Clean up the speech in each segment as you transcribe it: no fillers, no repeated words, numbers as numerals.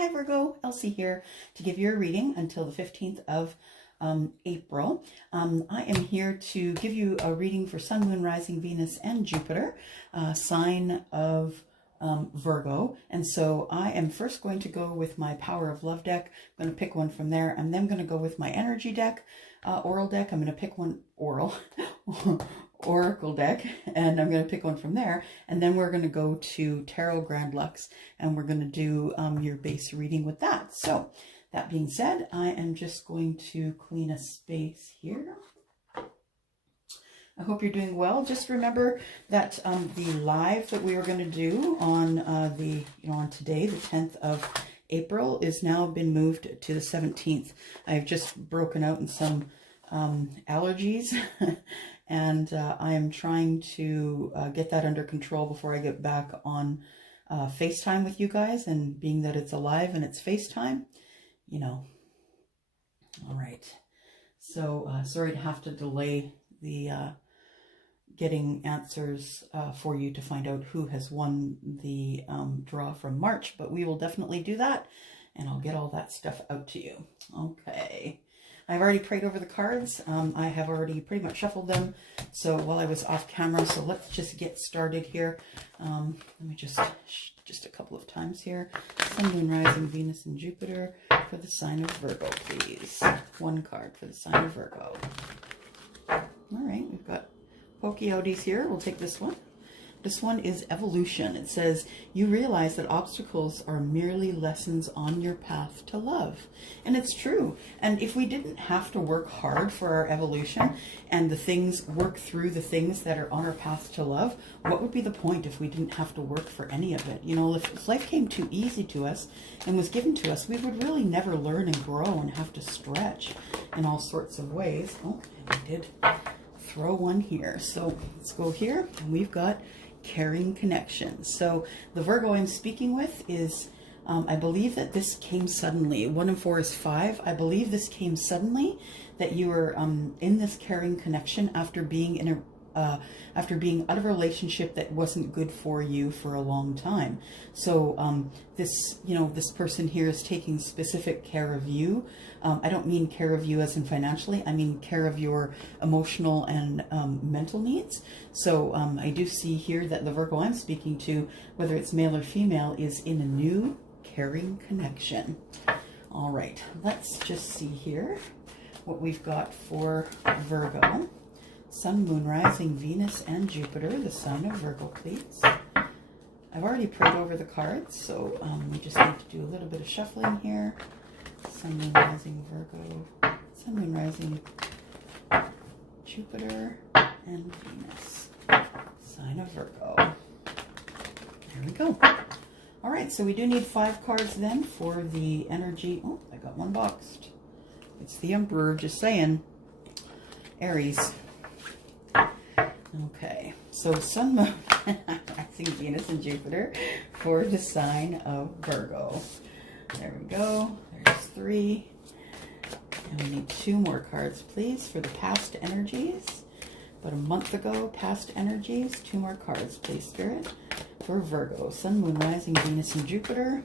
Hi Virgo, Elsie here to give you a reading until the 15th of April. I am here to give you a reading for Sun, Moon, Rising, Venus, and Jupiter, sign of Virgo. And so I am first going to go with my Power of Love deck. I'm going to pick one from there. I'm then going to go with my energy deck, oral deck. I'm going to pick one oracle deck, and I'm going to pick one from there, and then we're going to go to Tarot Grand Lux, and we're going to do your base reading with that. So that being said, I am just going to clean a space here. I hope you're doing well. Just remember that the live that we were going to do on on today, the 10th of April, is now been moved to the 17th. I've just broken out in some allergies and I am trying to get that under control before I get back on FaceTime with you guys, and being that it's alive and it's FaceTime, all right. So sorry to have to delay the getting answers for you to find out who has won the draw from March, but we will definitely do that, and I'll get all that stuff out to you. Okay. I've already prayed over the cards. I have already pretty much shuffled them, so while I was off camera, so let's just get started here. Let me just a couple of times here. Sun, Moon, Rising, Venus, and Jupiter for the sign of Virgo, please. One card for the sign of Virgo. All right, we've got pokey outies here. We'll take this one. This one is evolution. It says, you realize that obstacles are merely lessons on your path to love. And it's true. And if we didn't have to work hard for our evolution and work through the things that are on our path to love, what would be the point if we didn't have to work for any of it? If life came too easy to us and was given to us, we would really never learn and grow and have to stretch in all sorts of ways. Oh, and I did throw one here. So let's go here, and we've got caring connections. So the Virgo I'm speaking with is, I believe that this came suddenly. 1 and 4 is 5. I believe this came suddenly, that you were in this caring connection after being in after being out of a relationship that wasn't good for you for a long time. So this person here is taking specific care of you. I don't mean care of you as in financially. I mean care of your emotional and mental needs. So I do see here that the Virgo I'm speaking to, whether it's male or female, is in a new caring connection. All right, let's just see here what we've got for Virgo. Sun, Moon, Rising, Venus, and Jupiter, the sign of Virgo, please. I've already prayed over the cards, so we just need to do a little bit of shuffling here. Sun, Moon, Rising, Virgo. Sun, Moon, Rising, Jupiter, and Venus. Sign of Virgo. There we go. All right, so we do need 5 cards then for the energy. Oh, I got one boxed. It's the Emperor, just saying. Aries. Okay, so Sun, Moon, Rising, Venus, and Jupiter for the sign of Virgo. There we go. There's 3. And we need 2 more cards, please, for the past energies. About a month ago, past energies. 2 more cards, please, Spirit, for Virgo. Sun, Moon, Rising, Venus, and Jupiter.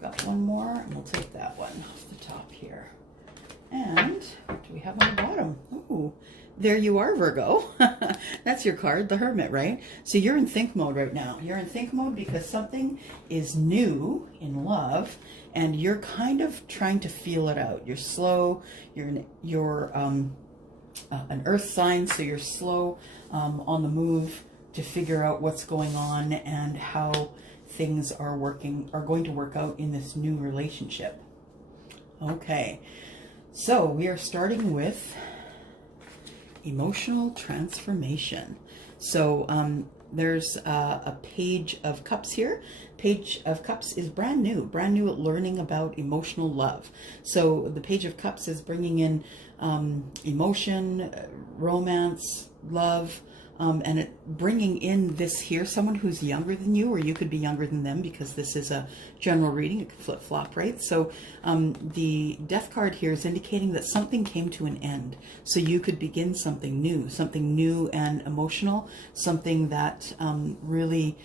Got one more, and we'll take that one off the top here. And what do we have on the bottom? Ooh, there you are, Virgo. That's your card, the Hermit, right? So you're in think mode right now. You're in think mode because something is new in love, and you're kind of trying to feel it out. You're slow. You're an earth sign, so you're slow on the move to figure out what's going on and how things are going to work out in this new relationship. Okay. So we are starting with emotional transformation. So there's a Page of Cups here. Page of Cups is brand new at learning about emotional love. So the Page of Cups is bringing in emotion, romance, love, and bringing in this here, someone who's younger than you, or you could be younger than them, because this is a general reading. It could flip-flop, right? So the Death card here is indicating that something came to an end. So you could begin something new and emotional, something that really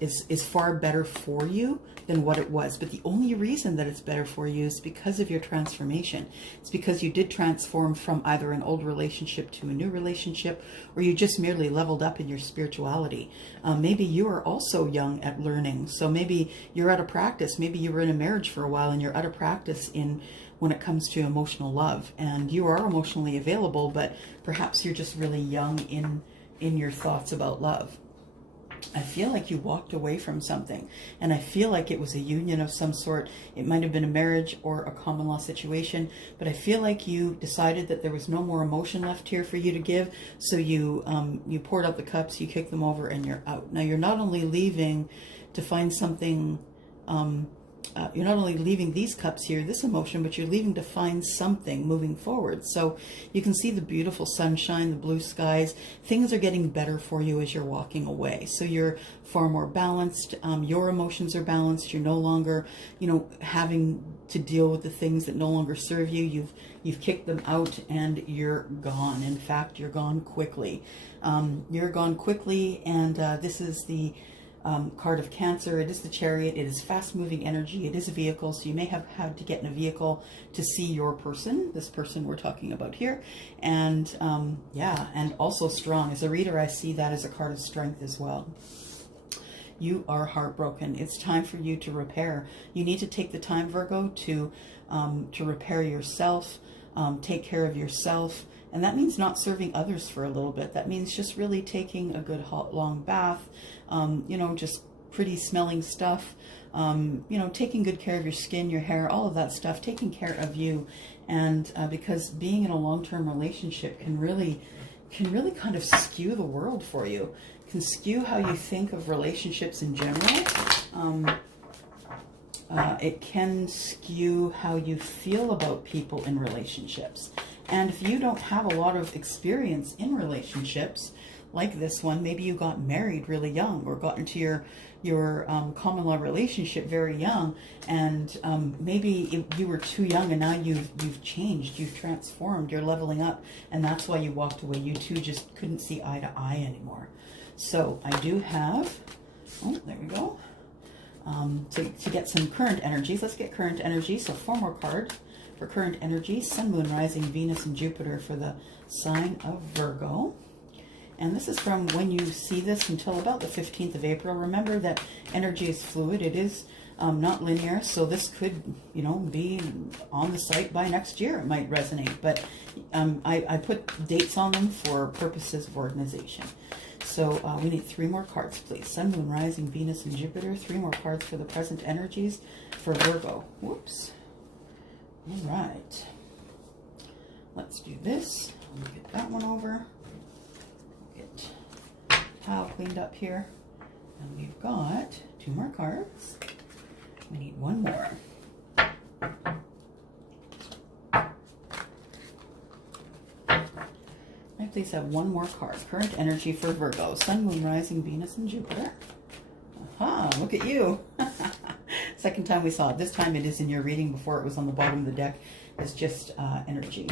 is far better for you than what it was. But the only reason that it's better for you is because of your transformation. It's because you did transform from either an old relationship to a new relationship, or you just merely leveled up in your spirituality. Maybe you are also young at learning. So maybe you're out of practice. Maybe you were in a marriage for a while and you're out of practice when it comes to emotional love. And you are emotionally available, but perhaps you're just really young in your thoughts about love. I feel like you walked away from something, and I feel like it was a union of some sort. It might have been a marriage or a common law situation, but I feel like you decided that there was no more emotion left here for you to give, so you poured out the cups, you kicked them over, and you're out. Now, you're not only leaving to find something, you're not only leaving these cups here, this emotion, but you're leaving to find something moving forward. So you can see the beautiful sunshine, the blue skies. Things are getting better for you as you're walking away. So you're far more balanced. Your emotions are balanced. You're no longer, having to deal with the things that no longer serve you. You've kicked them out and you're gone. In fact, you're gone quickly. You're gone quickly, and this is the card of Cancer. It is the Chariot. It is fast-moving energy. It is a vehicle, so you may have had to get in a vehicle to see your person, this person we're talking about here. And yeah, and also strong. As a reader, I see that as a card of strength as well. You are heartbroken. It's time for you to repair. You need to take the time, Virgo, to repair yourself, take care of yourself. And that means not serving others for a little bit. That means just really taking a good hot long bath, just pretty smelling stuff, taking good care of your skin, your hair, all of that stuff, taking care of you. And because being in a long-term relationship can really kind of skew the world for you, can skew how you think of relationships in general. It can skew how you feel about people in relationships. And if you don't have a lot of experience in relationships like this one, maybe you got married really young, or got into your common law relationship very young, and maybe you were too young, and now you've changed, you've transformed, you're leveling up, and that's why you walked away. You two just couldn't see eye to eye anymore. So I do have, there we go. To get some current energies, let's get current energy. So 4 more cards for current energy: Sun, Moon, Rising, Venus, and Jupiter for the sign of Virgo. And this is from when you see this until about the 15th of April. Remember that energy is fluid. It is not linear. So this could, be on the site by next year. It might resonate. But I put dates on them for purposes of organization. So we need 3 more cards, please. Sun, Moon, Rising, Venus, and Jupiter. 3 more cards for the present energies for Virgo. Whoops. All right. Let's do this. Let me get that one over. Get pile cleaned up here. And we've got 2 more cards. We need 1 more. I please have 1 more card. Current energy for Virgo. Sun, Moon, Rising, Venus, and Jupiter. Aha, look at you. Second time we saw it. This time it is in your reading. Before it was on the bottom of the deck. It's just energy.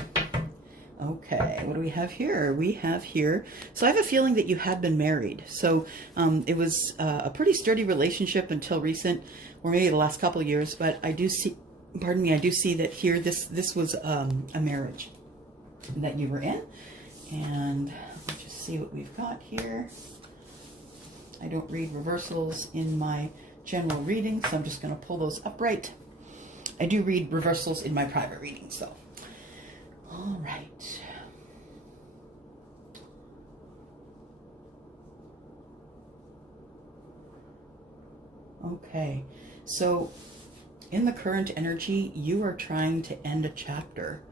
Okay, what do we have here? We have here, so I have a feeling that you had been married. So it was a pretty sturdy relationship until recent, or maybe the last couple of years, but I do see, pardon me, I do see that here this was a marriage that you were in. And let's just see what we've got here. I don't read reversals in my general reading, so I'm just going to pull those upright. I do read reversals in my private readings, though. All right. Okay, so in the current energy, you are trying to end a chapter.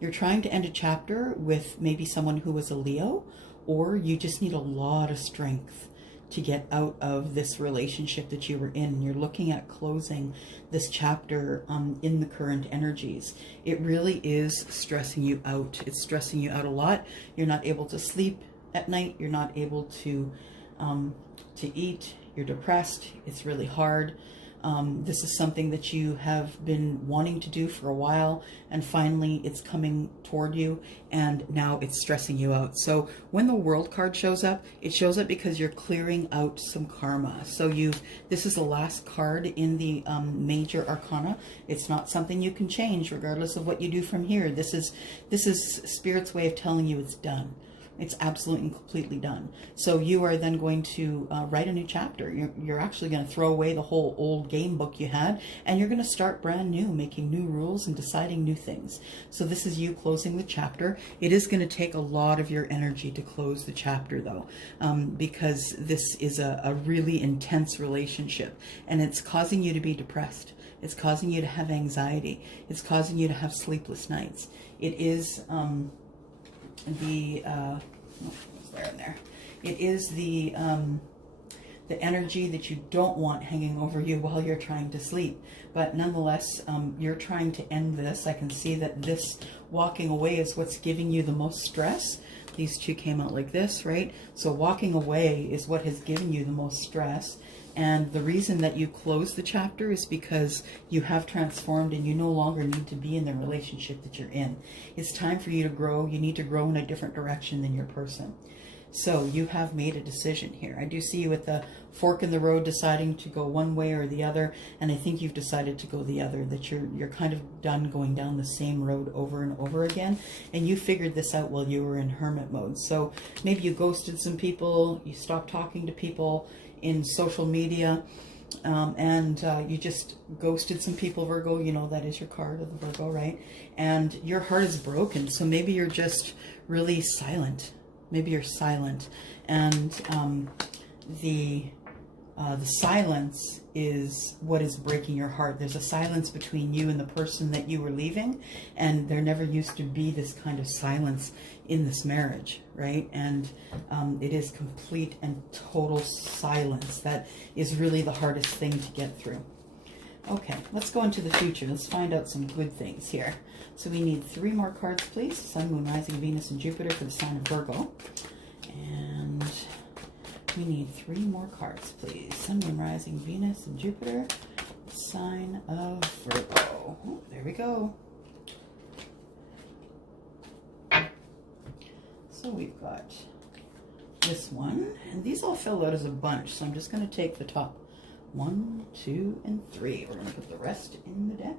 You're trying to end a chapter with maybe someone who was a Leo, or you just need a lot of strength to get out of this relationship that you were in. You're looking at closing this chapter in the current energies. It really is stressing you out. It's stressing you out a lot. You're not able to sleep at night. You're not able to eat. You're depressed. It's really hard. This is something that you have been wanting to do for a while, and finally it's coming toward you, and now it's stressing you out. So when the World card shows up, it shows up because you're clearing out some karma. So this is the last card in the major arcana. It's not something you can change regardless of what you do from here. This is Spirit's way of telling you it's done. It's absolutely and completely done. So you are then going to write a new chapter. You're actually going to throw away the whole old game book you had, and you're going to start brand new, making new rules and deciding new things. So this is you closing the chapter. It is going to take a lot of your energy to close the chapter, though, because this is a really intense relationship, and it's causing you to be depressed. It's causing you to have anxiety. It's causing you to have sleepless nights. It is It is the energy that you don't want hanging over you while you're trying to sleep. But nonetheless, you're trying to end this. I can see that this walking away is what's giving you the most stress. These two came out like this, right? So walking away is what has given you the most stress. And the reason that you close the chapter is because you have transformed and you no longer need to be in the relationship that you're in. It's time for you to grow. You need to grow in a different direction than your person. So you have made a decision here. I do see you at the fork in the road deciding to go one way or the other, and I think you've decided to go the other, that you're kind of done going down the same road over and over again, and you figured this out while you were in hermit mode. So maybe you ghosted some people, you stopped talking to people in social media, and you just ghosted some people, Virgo. You know, that is your card of the Virgo, right? And your heart is broken, so maybe you're just really silent. Maybe you're silent, and the silence is what is breaking your heart. There's a silence between you and the person that you were leaving, and there never used to be this kind of silence in this marriage, right? And it is complete and total silence that is really the hardest thing to get through. Okay, let's go into the future. Let's find out some good things here. So we need 3 more cards, please. Sun, Moon, Rising, Venus, and Jupiter for the sign of Virgo. And we need 3 more cards, please. Sun, Moon, Rising, Venus, and Jupiter. Sign of Virgo. Oh, there we go. So we've got this one. And these all fell out as a bunch, so I'm just going to take the top 1, 2, and 3. We're going to put the rest in the deck.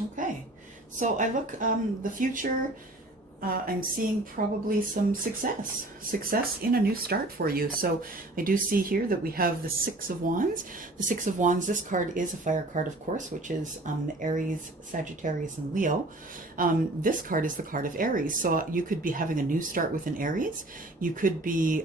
Okay, so I look, the future, I'm seeing probably some success in a new start for you. So I do see here that we have the 6 of Wands. The 6 of Wands, this card is a fire card, of course, which is Aries, Sagittarius, and Leo. This card is the card of Aries. So you could be having a new start with an Aries. You could be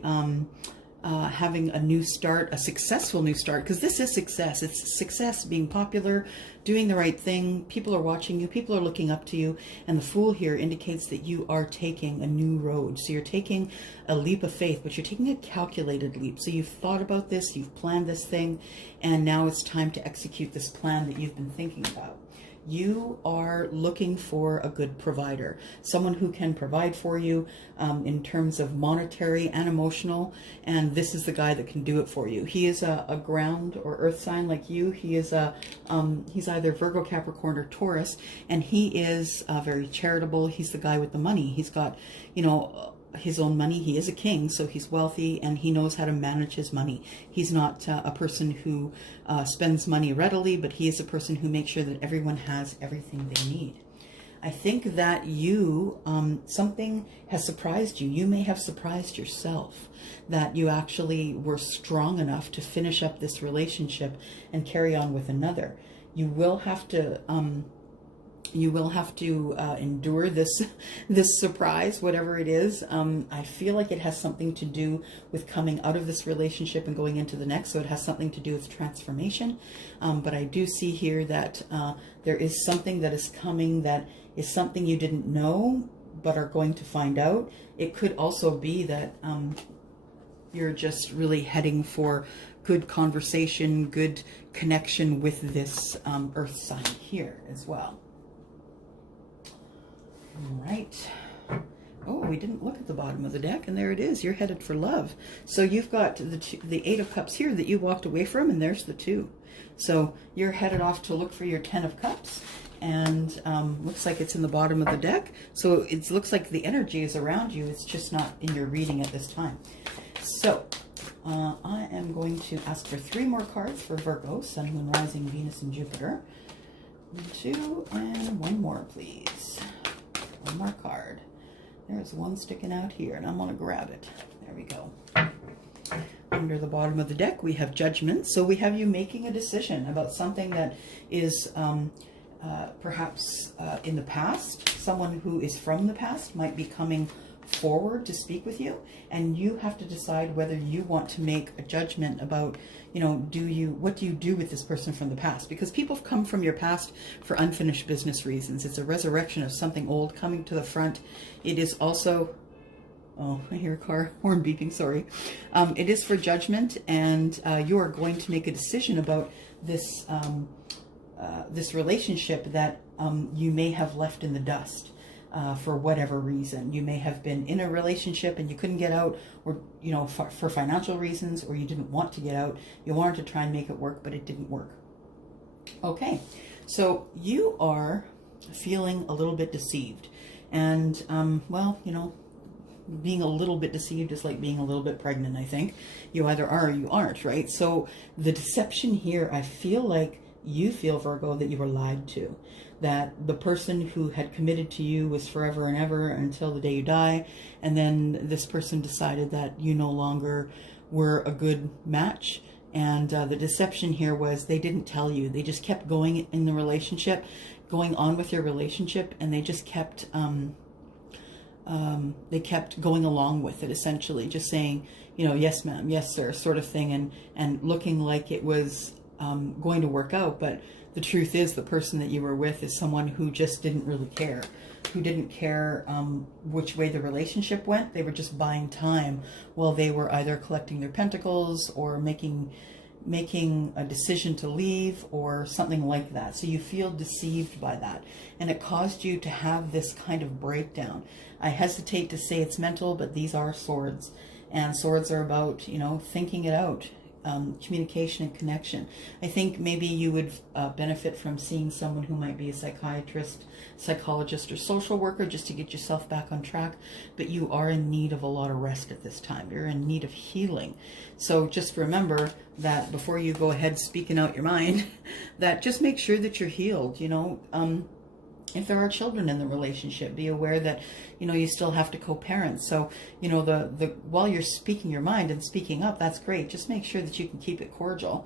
having a new start, a successful new start, because this is success. It's success, being popular, doing the right thing. People are watching you, people are looking up to you, and the Fool here indicates that you are taking a new road. So you're taking a leap of faith, but you're taking a calculated leap. So you've thought about this, you've planned this thing, and now it's time to execute this plan that you've been thinking about. You are looking for a good provider, someone who can provide for you in terms of monetary and emotional, and this is the guy that can do it for you. He is a ground or earth sign like you. He is he's either Virgo, Capricorn, or Taurus, and he is very charitable. He's the guy with the money. He's got, you know, his own money. He is a king, so he's wealthy, and he knows how to manage his money. He's not a person who spends money readily, but he is a person who makes sure that everyone has everything they need. I think that you, something has surprised you. You may have surprised yourself that you actually were strong enough to finish up this relationship and carry on with another. You will have to endure this surprise, whatever it is. I feel like it has something to do with coming out of this relationship and going into the next, so it has something to do with transformation. But I do see here that there is something that is coming that is something you didn't know but are going to find out. It could also be that you're just really heading for good conversation, good connection with this earth sign here as well. All right, Oh, we didn't look at the bottom of the deck, and there it is. You're headed for love. So you've got the Eight of Cups here that you walked away from, and there's the 2. So you're headed off to look for your 10 of Cups, and looks like it's in the bottom of the deck. So it looks like the energy is around you. It's just not in your reading at this time. So I am going to ask for 3 more cards for Virgo, Sun, Moon, Rising, Venus, and Jupiter. 2 and 1 more, please. 1 more card. There's one sticking out here, and I'm going to grab it. There we go. Under the bottom of the deck, we have Judgment. So we have you making a decision about something that is perhaps in the past. Someone who is from the past might be coming forward to speak with you, and you have to decide whether you want to make a judgment about, you know, what do you do with this person from the past? Because people have come from your past for unfinished business reasons. It's a resurrection of something old coming to the front. It is also, oh, I hear a car horn beeping, sorry. It is for judgment, and you are going to make a decision about this this relationship that you may have left in the dust. For whatever reason. You may have been in a relationship and you couldn't get out, or, you know, for financial reasons, or you didn't want to get out. You wanted to try and make it work, but it didn't work. Okay, so you are feeling a little bit deceived. And, well, you know, being a little bit deceived is like being a little bit pregnant, I think. You either are or you aren't, right? So the deception here, I feel like you feel, Virgo, that you were lied to. That the person who had committed to you was forever and ever until the day you die, and then this person decided that you no longer were a good match. And the deception here was they didn't tell you. They just kept going in the relationship, going on with your relationship, and they just kept going along with it, essentially, just saying, you know, yes ma'am, yes sir, sort of thing, and looking like it was going to work out. But the truth is, the person that you were with is someone who just didn't really care, who didn't care which way the relationship went. They were just buying time while they were either collecting their pentacles or making a decision to leave or something like that. So you feel deceived by that, and it caused you to have this kind of breakdown. I hesitate to say it's mental, but these are swords, and swords are about, you know, thinking it out. Communication and connection. I think maybe you would benefit from seeing someone who might be a psychiatrist, psychologist, or social worker, just to get yourself back on track. But you are in need of a lot of rest at this time. You're in need of healing. So just remember that before you go ahead speaking out your mind, that just make sure that you're healed. You know, if there are children in the relationship, be aware that, you know, you still have to co-parent. So, you know, while you're speaking your mind and speaking up, that's great. Just make sure that you can keep it cordial,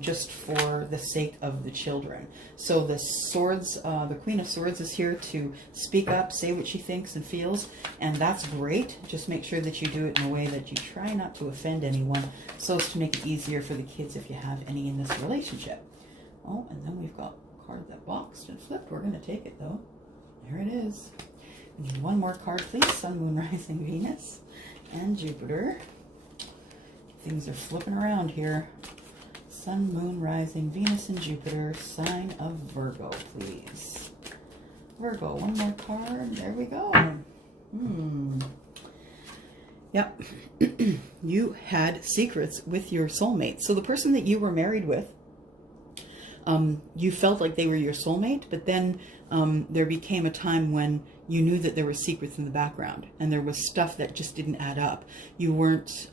just for the sake of the children. So the swords, the Queen of Swords is here to speak up, say what she thinks and feels, and that's great. Just make sure that you do it in a way that you try not to offend anyone, so as to make it easier for the kids if you have any in this relationship. Oh, and then we've got that boxed and flipped. We're going to take it though. There it is. We need 1 more card, please. Sun, Moon, Rising, Venus, and Jupiter. Things are flipping around here. Sun, Moon, Rising, Venus, and Jupiter. Sign of Virgo, please. Virgo, 1 more card. There we go. Yep. You had secrets with your soulmate. So the person that you were married with, you felt like they were your soulmate, but then there became a time when you knew that there were secrets in the background, and there was stuff that just didn't add up. You weren't,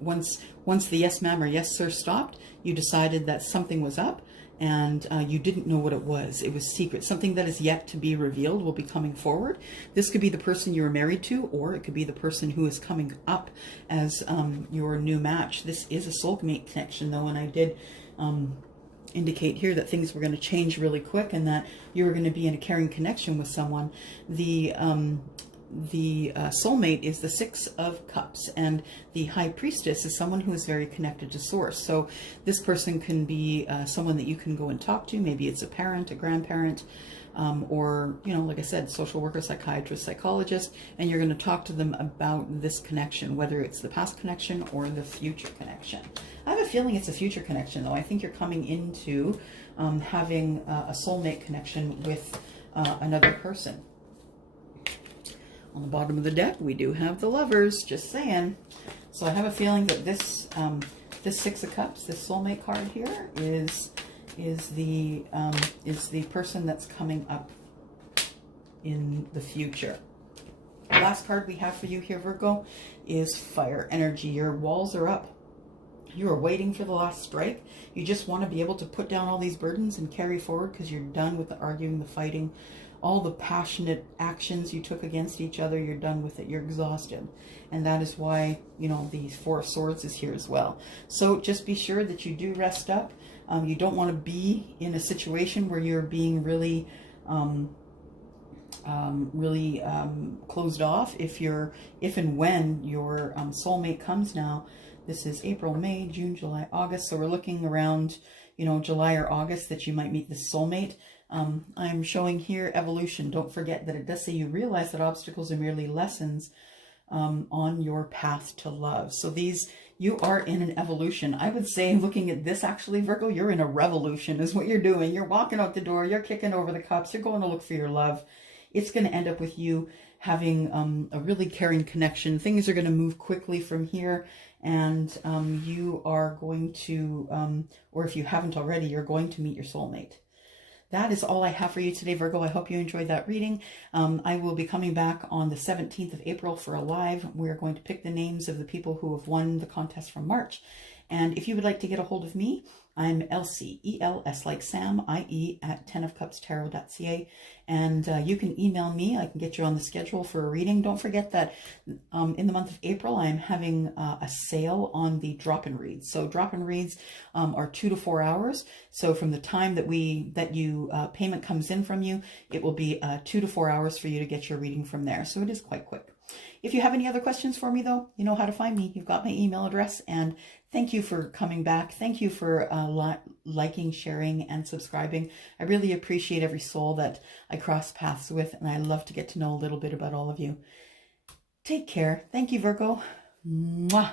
once the yes ma'am or yes sir stopped, you decided that something was up, and you didn't know what it was. It was secret. Something that is yet to be revealed will be coming forward. This could be the person you were married to, or it could be the person who is coming up as your new match. This is a soulmate connection though, and I did indicate here that things were going to change really quick, and that you were going to be in a caring connection with someone. The soulmate is the 6 of Cups, and the High Priestess is someone who is very connected to Source. So this person can be someone that you can go and talk to. Maybe it's a parent, a grandparent, or, you know, like I said, social worker, psychiatrist, psychologist, and you're going to talk to them about this connection, whether it's the past connection or the future connection. I have a feeling it's a future connection, though. I think you're coming into having a soulmate connection with another person. On the bottom of the deck, we do have the Lovers, just saying. So I have a feeling that this this Six of Cups, this soulmate card here, is the person that's coming up in the future. The last card we have for you here, Virgo, is Fire Energy. Your walls are up. You are waiting for the last strike. You just want to be able to put down all these burdens and carry forward because you're done with the arguing, the fighting, all the passionate actions you took against each other. You're done with it. You're exhausted. And that is why, you know, the Four of Swords is here as well. So just be sure that you do rest up. You don't want to be in a situation where you're being really closed off. If and when your soulmate comes now. This is April, May, June, July, August. So we're looking around, you know, July or August that you might meet this soulmate. I'm showing here evolution. Don't forget that it does say you realize that obstacles are merely lessons on your path to love. So you are in an evolution. I would say, looking at this actually, Virgo, you're in a revolution is what you're doing. You're walking out the door. You're kicking over the cups. You're going to look for your love. It's going to end up with you having a really caring connection. Things are going to move quickly from here. And you are going to, or if you haven't already, you're going to meet your soulmate. That is all I have for you today, Virgo. I hope you enjoyed that reading. I will be coming back on the 17th of April for a live. We're going to pick the names of the people who have won the contest from March. And if you would like to get a hold of me, I'm Elsie, E-L-S like Sam, I-E at tenofcupstarot.ca. And you can email me. I can get you on the schedule for a reading. Don't forget that in the month of April, I'm having a sale on the drop-in reads. So drop-in reads are 2 to 4 hours. So from the time that payment comes in from you, it will be 2 to 4 hours for you to get your reading from there. So it is quite quick. If you have any other questions for me, though, you know how to find me. You've got my email address. And thank you for coming back. Thank you for liking, sharing, and subscribing. I really appreciate every soul that I cross paths with, and I love to get to know a little bit about all of you. Take care. Thank you, Virgo. Mwah.